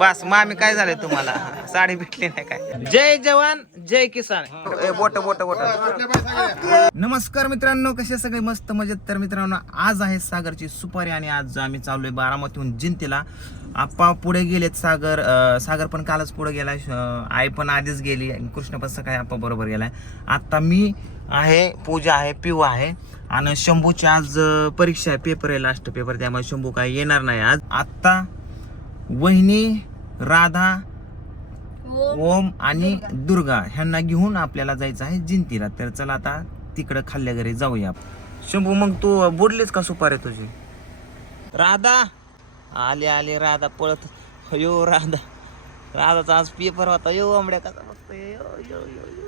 बस मामी काय झालंय तुम्हाला? साडी भेटली नाही काय? जय जवान जय किसान. ए, बोट बोट बोट. नमस्कार मित्रांनो कसे सगळे? मस्त मजेत. तर मित्रांनो आज आहे सागरची सुपारी आणि आज आम्ही चाललोय बारामतीहून जिंतीला. आप्पा पुढे गेलेत सागर अं, सागर पण कालच पुढे गेलाय. अं, आई पण आधीच गेली कृष्ण पण सकाळी आप्पा बरोबर गेलाय. आता मी आहे पूजा आहे पिऊ आहे. आणि शंभूची आज परीक्षा आहे. पेपर आहे लास्ट पेपर त्यामुळे शंभू काही येणार नाही आज. आत्ता वहिनी राधा ओम आणि दुर्गा. ह्यांना घेऊन आपल्याला जायचं आहे जिंतीला. तर चला आता तिकडं खाल्ल्या घरी जाऊया. शंभू मग तू बुडलीच का सुपारी तुझी? राधा! आले आले राधा पळत. यो राधा. राधाचा आज पेपर होता. यो आंबड्या कसा बघतो यो यो यो यो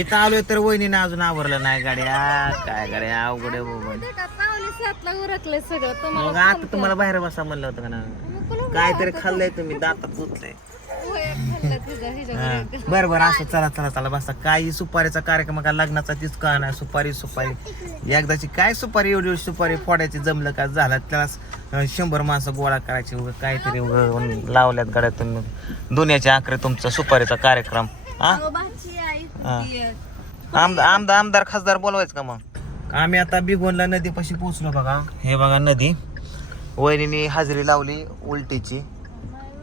इथं आलोय तर वहिनीने अजून आवरलं नाही गाड्या. काय गाड्या अवघड मग आता तुम्हाला बाहेर बसा म्हणलं होतं का ना काहीतरी खाल्लंय तुम्ही दातात ह्याच्यावर. बर बर असं चला चला चला बसा. काही सुपारीचा कार्यक्रम का लग्नाचा तीच का नाही सुपारी सुपारी. एकदाची काय सुपारी एवढी एवढी सुपारी फोडायची जमलं का? झालं त्याला शंभर माणसं गोळा करायची. उगा काहीतरी लावल्यात गाड्या तुम्ही. दुनियाच्या आखरे तुमचा सुपारीचा कार्यक्रम. हा? हा. आमदार आमदार खासदार बोलवायचं का मग? आम्ही आता बिगोनला नदीपाशी पोहोचलो बघा. हे बघा नदी. वहिनीने हजेरी लावली उलटीची.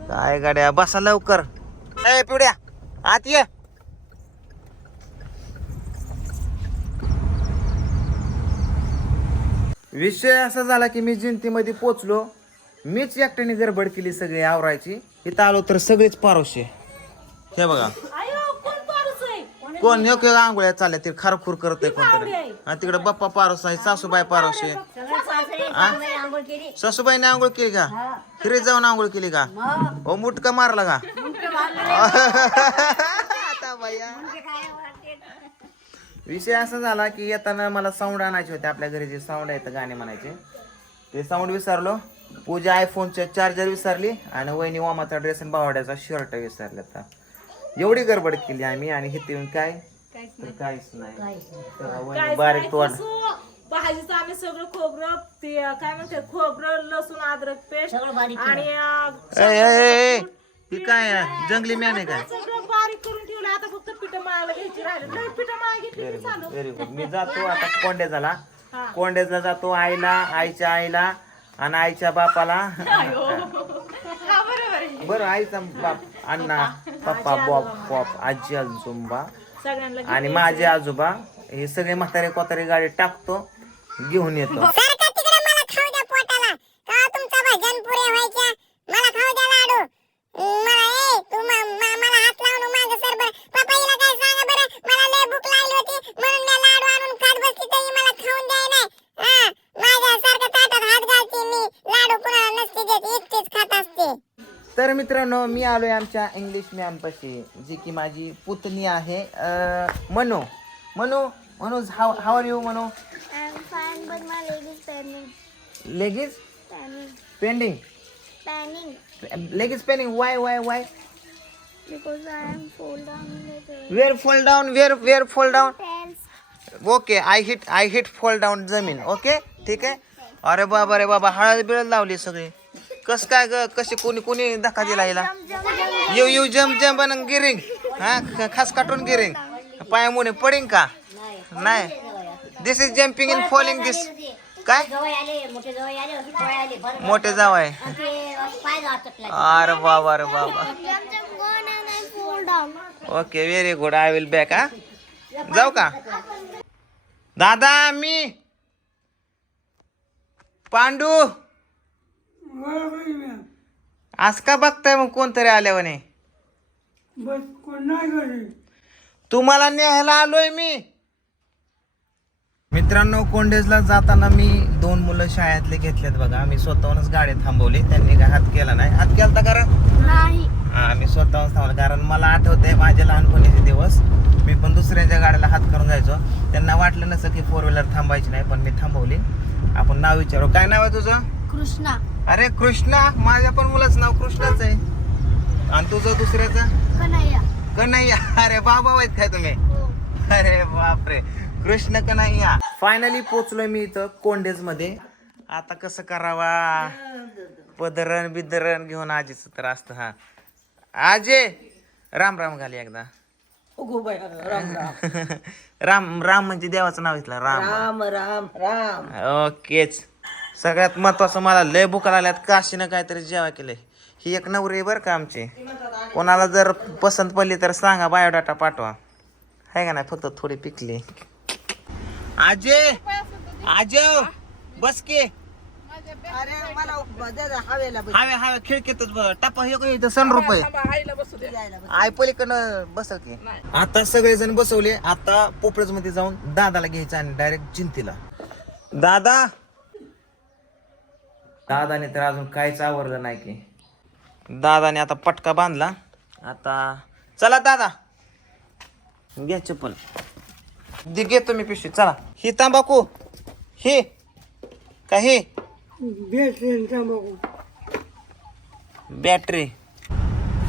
काय गाड्या बसा लवकर. ए पिवड्या आत ये. विषय असा झाला की मी जिंतीमध्ये पोचलो. मीच एकट्याने गडबड केली सगळी आवरायची. इथं आलो तर सगळेच पारोशे. हे बघा कोण किंवा आंघोळ्या चालल्या ते खारखूर करतोय कोणतरी. आणि तिकडे बाप्पा पारोस आहे सासूबाई पारोस आहे. सासूबाईने आंघोळ केली का? फिरे जाऊन आंघोळ केली का? ओ मुटका मारला का? आता. विषय असा झाला की येताना मला साऊंड आणायचे होते आपल्या घरी जे साऊंड आहेत गाणे म्हणायचे. ते साऊंड विसरलो. पूजा आयफोनचे चार्जर विसरली आणि वहिनी वामाचा ड्रेस आणि बावड्याचा शर्ट विसरला आता एवढी गडबड केली आम्ही आणि हे येऊन काय? तर काहीच नाही. तर बारीक तोड. भाजीचं आम्ही सगळं खोबरं ते काय म्हणते खोबरं लसूण अद्रक पेस्ट आणि अं, ए, ए, ए, ही काय आहे? जंगली मॅन आहे काय? सगळं बारीक करून ठेवलं. आता फक्त पिठं मळायला घ्यायची राहिले. लय पिठं मळा घेतली व्हेरी की गुड चालू. व्हेरी गुड मी जातो आता कोंड्याला हा. कोंड्याला जातो आईला आईच्या आईला आणि आईच्या बापाला. हा बरोबर आहे. बरं आईचा बाप. अण्णा पप्पा. बॉप पॉप आजी आजोबा. आणि माझे आजोबा हे सगळे म्हातारे कोतारे गाडी टाकतो घेऊन येतो सारखा तिकडे मला खाऊ द्या पोटाला का तुमचा भजन पुरे व्हायच्या मला खाऊ द्या लाडू अं, मला ए तू म- म- मला हात लावून माग सर बर पप्पाईला काय सांगा बरं मला लय भूक लागली होती म्हणून मी लाडू आणून खात बसली तरी मला खाऊन द्याय नाही हा माझ्या सारखं ताटात हात घालते मी लाडू कुणाला नसते देत एकटीच खात असते तर मित्रांनो मी आलोय आमच्या इंग्लिश मॅम पाशी जी की माझी पुतणी आहे अं, Manu. Manu Manu how how are you Manu? I'm fine, but my leg is paining. लेगीज. Pending. Leggings pending why why why Because I am fall down in the where fall down where where fall down pants. Okay I hit I hit fall down जमीन. Okay ठीक आहे? अरे बाबा रे बाबा हळद बिळद लावली सगळी. कस काय ग? कसे कोणी कोणी धक्का दिला हिला? येऊ येऊ जम जम बन गिरिंग. हा खास काटून गिरिंग. पायामुळे पडिंग का? नाही. This is jumping in falling this काय? मोठे जावाय आहे. अरे बाबा अरे बाबा. Okay very good I will back हा? जाऊ का? दादा मी पांडू. आज का बघताय मग कोणतरी आल्यावाने? तुम्हाला न्यायला आलोय मी. मित्रांनो कोंडेजला जाताना मी दोन मुलं शाळेतले घेतलेत बघा. मी स्वतःहूनच गाडी थांबवली. त्यांनी काय हात केला नाही. हात केला का नाही. हा मी स्वतःहून थांबलो कारण मला आठवतंय माझे लहानपणीचे दिवस. मी पण दुसऱ्यांच्या गाडीला हात करून जायचो. त्यांना वाटलं नसतं की फोर व्हीलर थांबायची नाही पण मी थांबवली. आपण नाव विचारू. काय नाव आहे तुझं? कृष्णा. अरे कृष्णा माझ्या पण मुलाचं नाव कृष्णाच आहे. आणि तुझं दुसऱ्याचं? कन्हैया. कन्हैया. अरे बाबा आहेत काय तुम्ही? अरे बापरे. कृष्ण कन्हैया. फायनली पोचलोय मी इथं कोंडेजमध्ये आता कसं करावा? पदरण बिदरण घेऊन आजीच तर असतं हा. आजे राम राम घाली एकदा. राम राम म्हणजे देवाचं नाव घेतलं राम. राम राम राम. ओकेच. सगळ्यात महत्वाचं मला लय भूका लागल्यात. काशीनं काहीतरी जेवा केलंय. ही एक नवरी आहे बरं का आमची. कोणाला जर पसंत पडली तर सांगा बायोडाटा पाठवा. आहे का नाही? फक्त थोडी पिकली. आजे आजो बस के. अरे मला हवेला हवे हवे खिडकीतच ब- टपा हे काय इथं सन रुपये आय पलीकडनं बसल की. आता सगळेजण बसवले. आता पोपळजमध्ये जाऊन दादाला घ्यायचं आणि डायरेक्ट चिंतीला. दादा! दादाने तर अजून काहीच आवरलं नाही की. दादाने आता पटका बांधला. आता चला दादा. घ्या चप्पल. दे घेतो मी पिशवी. चला. ही तांबाकू ही. का ही? बॅटरी.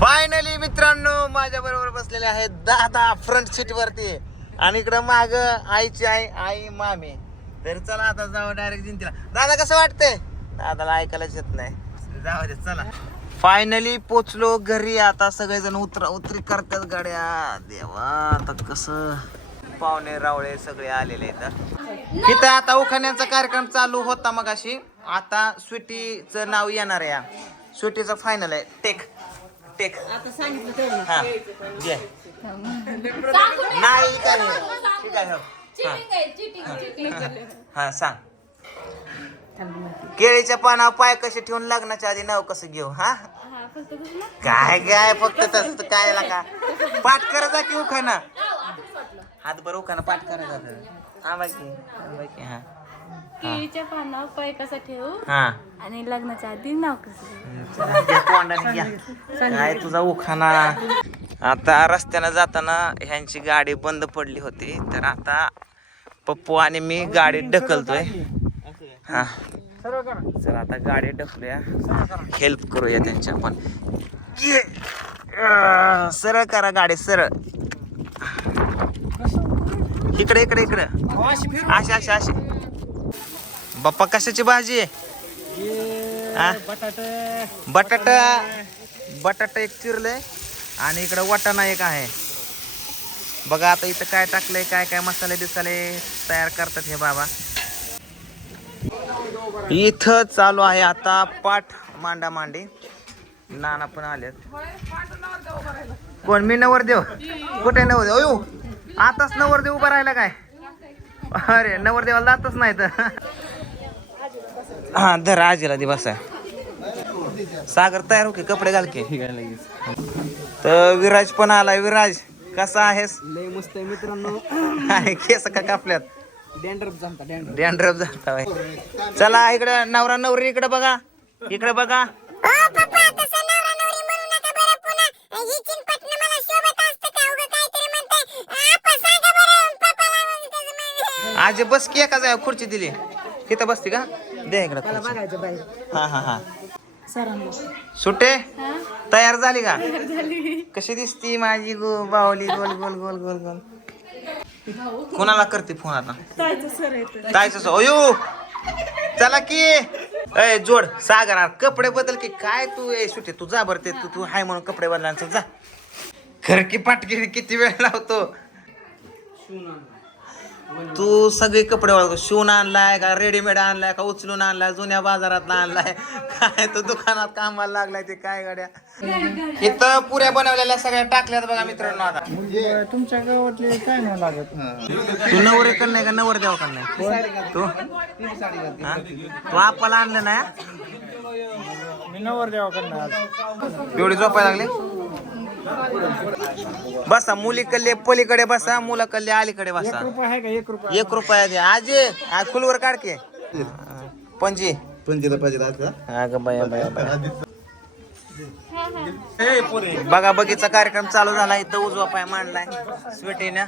फायनली मित्रांनो माझ्या बरोबर बसलेले आहेत दादा फ्रंट सीट वरती. आणि इकडं माग आईची आई आई मामी. तर चला आता जाऊ डायरेक्ट जिंतीला. दादा कसं वाटतंय? दादाला ऐकायलाच येत नाही. जाऊ दे चला. फायनली पोचलो घरी आता सगळेजण उतरा उतरी करतात गाड्या. देवा आता कसं? पाहुणे रावळे सगळे आलेले आहेत इथं आता उखाण्याचा कार्यक्रम चालू होता मग अशी आता स्वीटीचं नाव येणार आहे या. स्वीटीचं फायनल आहे. टेक टेक आता सांगितलं तेवढं हा जे नाही काय. हा. हा सांग. केळीच्या पानावर पाय कसे ठेवून लग्नाच्या आधी नाव कसं घेऊ हा? हा काय काय फक्त तसं तर काय का पाठ करायचा की उखाना हात बरं उखाना पाठ करायचा हा बाकी हा बाकी हा. केळीच्या पानावर पाय कसा ठेवू हा. आणि लग्नाच्या आधी नाव कसं. काय तुझा उखाना आता रस्त्यानं जाताना ह्यांची गाडी बंद पडली होती तर आता पप्पू आणि मी गाडी ढकलतोय. हा. चला आता गाडी ढकलूया. हेल्प करूया त्यांच्या आपण सरळ करा गाडी सरळ. इकडे इकडे इकडे. अशी अशी अशी बाप्पा कशाची भाजी? आहे बटाटा. बटाटा. एक चिरलंय आणि इकडं वाटाणा एक आहे. बघा आता इथं काय टाकलंय काय काय मसाले बिसाले तयार करतात हे बाबा. इथं चालू आहे आता पाठ मांडा मांडी. नाना पण आलेत. कोण? मी नवरदेव? कुठे नवरदेव? अयो आताच नवरदेव उभा राहिला काय? अरे नवरदेवाला जातच नाही तर हा धर आजीला दे बसा. सागर तयार हो की कपडे घाल की? तर विराज पण आलाय. विराज कसा आहेस? मस्त आहे मित्रांनो. आहे केस का कापल्यात? डॅन्ड्रफ झालता. चला इकडे नवरा नवरी इकडे बघा. इकडे बघा. ओ पप्पा तसं नवरा नवरी म्हणू नका बरं पुन्हा. चिनपटणं मला शोभत असतं का? उगं काहीतरी म्हणताय. आपा सांगा बरं. पप्पाला त्याचं मा- आजी बस की एका जागा खुर्ची दिली. तिथं बसती का? दे इकडे खुर्ची. बघायचं बाई. हा हा हा. सुटे तयार झाली का? कशी दिसती माझी गो बावली? गोल गोल गोल गोल गोल. कोणाला करते फोन आता? जायचं सर तायच अयो! चला की. ए जोड सागर कपडे बदल की काय तू? ए सुटे तू जा बरं ते. तू हाय म्हणून कपडे बदला चल जा. खर की पाटकी किती वेळ लावतो? तू सगळे कपडे वाळतो शिवून आणलाय का रेडीमेड आणलाय का उचलून आणलाय जुन्या बाजारात आणलाय? काय तू दुकानात कामाला लागलाय ते काय गाड्या? इथं पुऱ्या बनवलेल्या सगळ्या टाकल्यात बघा मित्रांनो आता. तुमच्या गावातले काय नाही लागत? तू नवर कल नाही का? नवर देवा कल नाही तू? हा? तू आपाला आणलं ना मी नवर देवा करणार एवढी झोपायला लागले? बसा मुली कल्ले पलीकडे बसा मुला कल्ले अलीकडे बसा. रुपये आहे का? एक रुपये. एक रुपया दे. आजे आ, खुलवर काढ के. पंजी पंचीला पाहिजे अगं बाया बाया बाया. बघा बगीचा कार्यक्रम चालू झाला इथं उजवा पाय मांडलाय स्वेटीनं.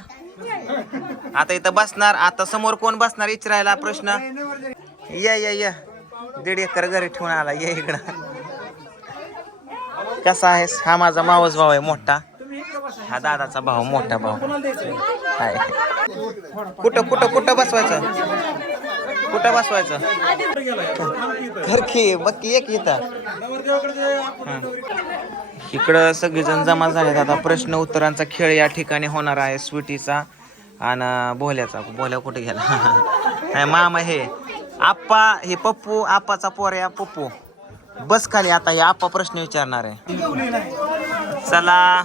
आता इथं बसणार. आता समोर कोण बसणार इचरायला? प्रश्न? या या या. दीड एकर घरी ठेवून आला. ये इकडं. कसा आहेस हा माझा मावस भाऊ आहे मोठा. हा दादाचा भाऊ मोठा भाऊ. आहे कुठं कुठं कुठं बसवायचं? कुठं बसवायचं? खरकी बक्की एक इथं. इकडं सगळेजण जमा झालेत. आता प्रश्न उत्तरांचा खेळ या ठिकाणी होणार आहे स्वीटीचा आणि भोल्याचा. भोल्या कुठे गेला? मामा हे आप्पा हे पप्पू आप्पाचा पोर आहे पप्पू. बस खाली आता हे आप्पा प्रश्न विचारणार आहे. चला.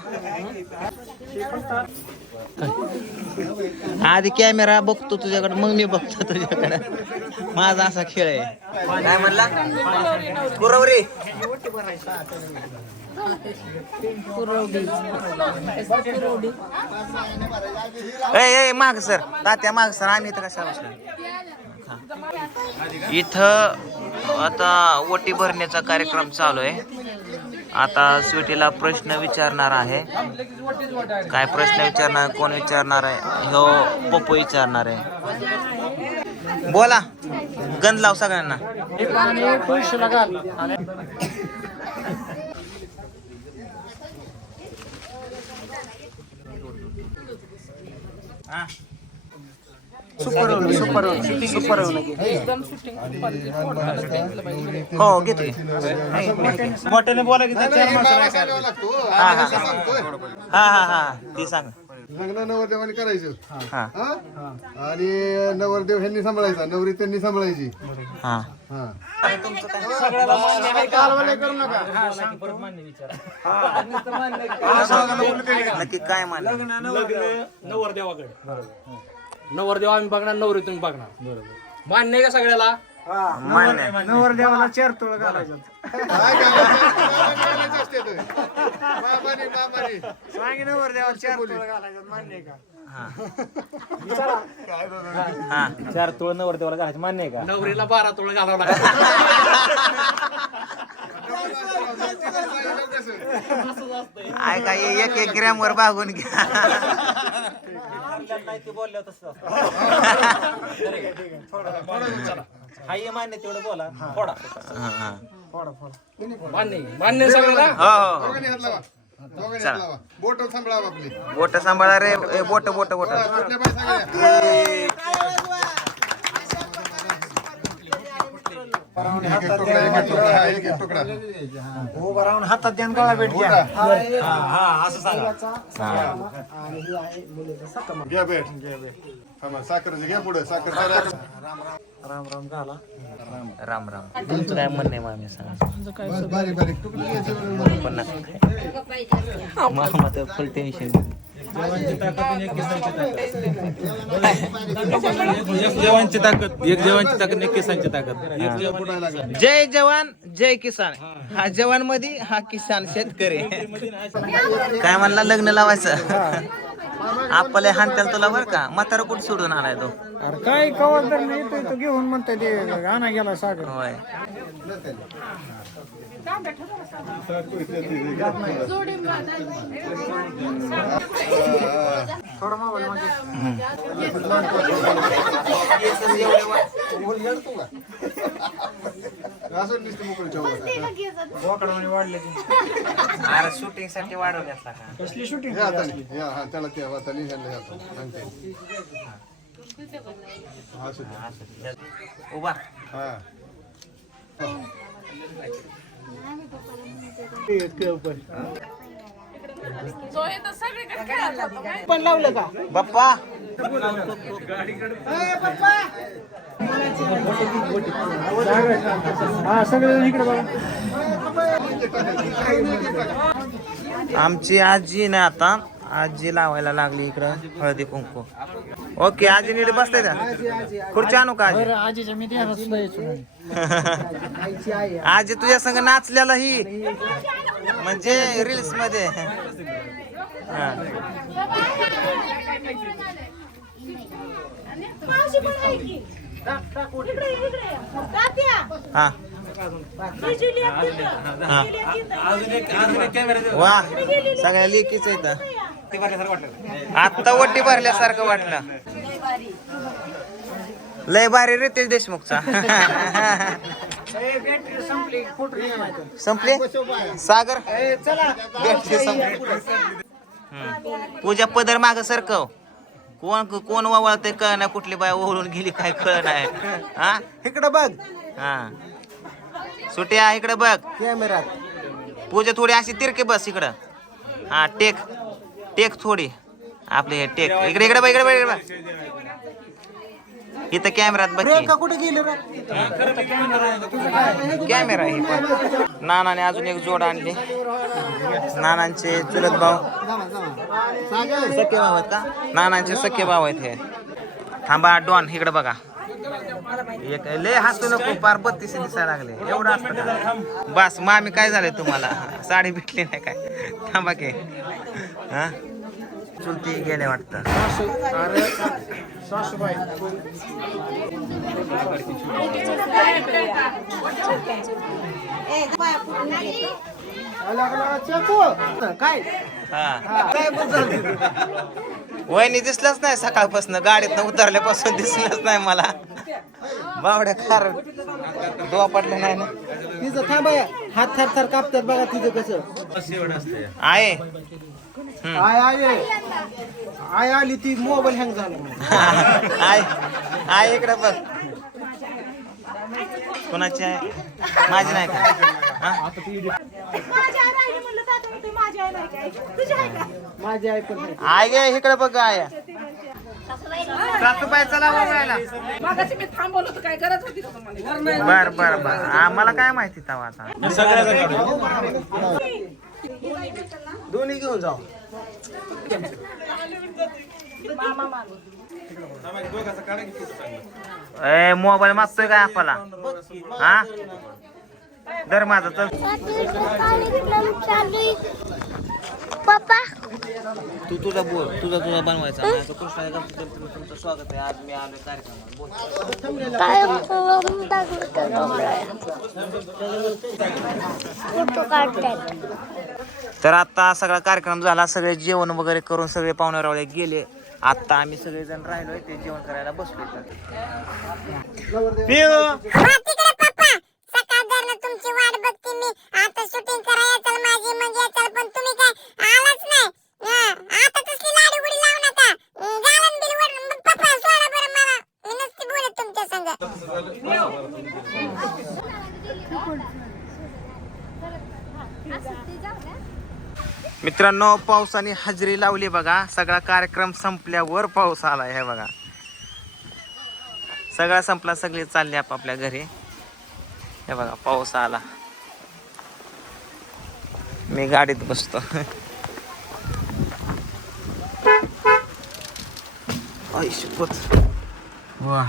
आधी कॅमेरा बघतो तुझ्याकडे मग मी बघतो तुझ्याकडे. माझा असा खेळ आहे. काय म्हणला? कुरवरी ए माग सर. तात्या माग सर. आम्ही इथं कशा बसलो? इथं आता ओटी भरण्याचा कार्यक्रम चालू आहे. आता स्वीटीला प्रश्न विचारणार आहे. काय प्रश्न विचारणार कोण विचारणार आहे हो पप्पू विचारणार आहे. बोला गंध लाव सगळ्यांना. हा. हो घेतो मोठ्याने बोला की हा हा. हा हा हा. ती सांग. लग्न नवरदेवाने करायचं. हा. हा? आणि नवरदेव ह्यांनी सांभाळायचा. नवरी त्यांनी सांभाळायची. हा. हा. नक्की काय मान नवरदेवाकडे. नवरदेव आम्ही बघणार नवरी तुम्ही बघणार. मान्य आहे का सगळ्याला? मान्य नवरदेवाला चार तुळ घालायचं काय घालायचं असते ते? मामानी, मामानी. सांग नवरदेवाला चार तुळ घालायचं मान्य आहे का? हा. चार तुळ नवरदेवाला घालायचं मान्य आहे का? नवरीला बारा तुळ घालावं लागतं आय काय एक एक ग्रॅम वर भागून घ्या. मान्य तेवढं बोला. थोडा हा, हा. मान्य आहे. मान्य आहे सगळ्याला हो हो, हो दोघांनी हात लावा. दोघांनी हात लावा. बोट सांभाळा आपली. बोट सांभाळा रे बोट बोट बोट. हा, उभं हातात द्यान गळा भेट घ्या. साखरेची घ्या पुढे. साखर राम राम राम राम. तुमचं काय म्हणणं आहे मामी सांगा. बारीक बारीक. तुकडे घ्यायचे पण नका मामा तर फुल टेन्शन जवानची ताकद एक जवानची ताकद. एक केसांची ताकद जय जवान जय किसान. हा. जवानमध्ये हा किसान शेतकरी. काय म्हणला लग्न लावायचं? आपले हानत्याला तुला बर का? म्हातारा कुठं सोडून आलाय तो? अरे काय कवर तर मी येतोय तो घेऊन म्हणतोय ते गाणा गेला सागर. होय. थोडा मोबाईल मध्ये असं नुसतं मोकळी चौघ बोकडाने वाढले ते अरे शूटिंगसाठी वाढवण्यातला का कसली शूटिंग या हाताने या हा त्याला त्या हाताने ह्यांना घालतो. सांगते. पण लावलं का बाप्पा. हा सगळे इकडे बघा आमची आजी ना आता आजी लावायला लागली इकडं हळदी कुंकू. ओके आजी नीट बसते का? खुर्ची आणू का आजी? आजी तुझ्या संग नाचलेला ही म्हणजे रील्समध्ये. हा. मावशी पण आहे की. इकडे इकडे तात्या हा तुझी लेक तिथं. हा तुझी लेक तिथं. वा सगळ्या लेकीच आहेत आता वट्टी भरल्यासारखं वाटलं. लय भारी रितेश देशमुखचा. संपली? सागर? बॅटरी संपली. हम्म. पूजा पदर माग सरकव. कोण कोण वावळते कळ नाही कुठली बाय ओळून गेली काय कळ नाही हा? इकडं बघ. हा. सुट्या इकडे बघ. कॅमेरात. पूजा थोडी अशी तिरके बस इकडं. हा टेक. टेक थोडी. आपले हे टेक. इकडे इकडे बघ इकडे बघ इकडे बघ. इथं कॅमेरात बघ की. कुठे गेली रे? कॅमेरा आहे पण. नानाने अजून एक जोड आणली. नानांचे चुलत भाऊ. सख्खे भाऊ आहेत का? नानांचे सख्खे भाऊ आहेत हे. थांबा डॉन इकडे बघा. एक लय हसू नको पार बत्तीस दिसायला लागले. एवढं असतं का? बस मामी काय झालंय तुम्हाला? साडी भेटली नाही काय? थांबा की. हा? चुलती गेले वाटतं. काय वहिनी दिसलंच नाही सकाळपासून गाडीत उतरल्यापासून दिसलंच नाही मला. बावड्या खार दोवा पडले नाही ना. तिचं थांबाय हात थर थर कापतात बघा तिचं कसं. आहे. I I I. आली ती मोबाईल हँग झाला आहे इकडे बघ. कोणाची आहे? माझी नाही का? हा? माझी आई राहिली म्हणलं तात्या म्हणते माझी आई नाही काय तुझी आहे का? माझी आई पण नाही. आहे गे इकडे बघ आहे सासूबाई चला बघायला मागाशी मी थांबवलं होतं काय गरज होती का तुम्हाला? बर बर बर. आम्हाला काय माहिती तवा आता? दोन्ही घेऊन जाऊ. ए मोबाईल मागतोय काय आपला? हा? दर माझा चल. पप्पा? तू तुझा बोल तुझा तुझा बनवायचा. कृष्णा तुमचं स्वागत आहे. आज मी कार्यक्रमात. बोल. काय टाकलं फोटो काढतात. तर आता सगळा कार्यक्रम झाला. सगळे जेवण वगैरे करून सगळे पाहुणे गेले. आता आम्ही सगळेजण राहिलोय ते जेवण करायला बसलोय. तर. पिऊ तिकडे पप्पा सकाळ तुमची वाट बघते मी आता शूटिंग करायला चल माझी मग याचल पण तुम्ही काय आलाच नाही हा, आता तसली लाडू गुडी लावू नका अं, गाळण बिल वर पप्पा सोडा बरं मला मी नसते बोलत तुमच्या संग मित्रांनो पावसाने हजेरी लावली बघा. सगळा कार्यक्रम संपल्यावर पाऊस आला हे बघा. सगळा संपला सगळे चालले आपापल्या घरी. हे बघा पाऊस आला. मी गाडीत बसतो. आई वा.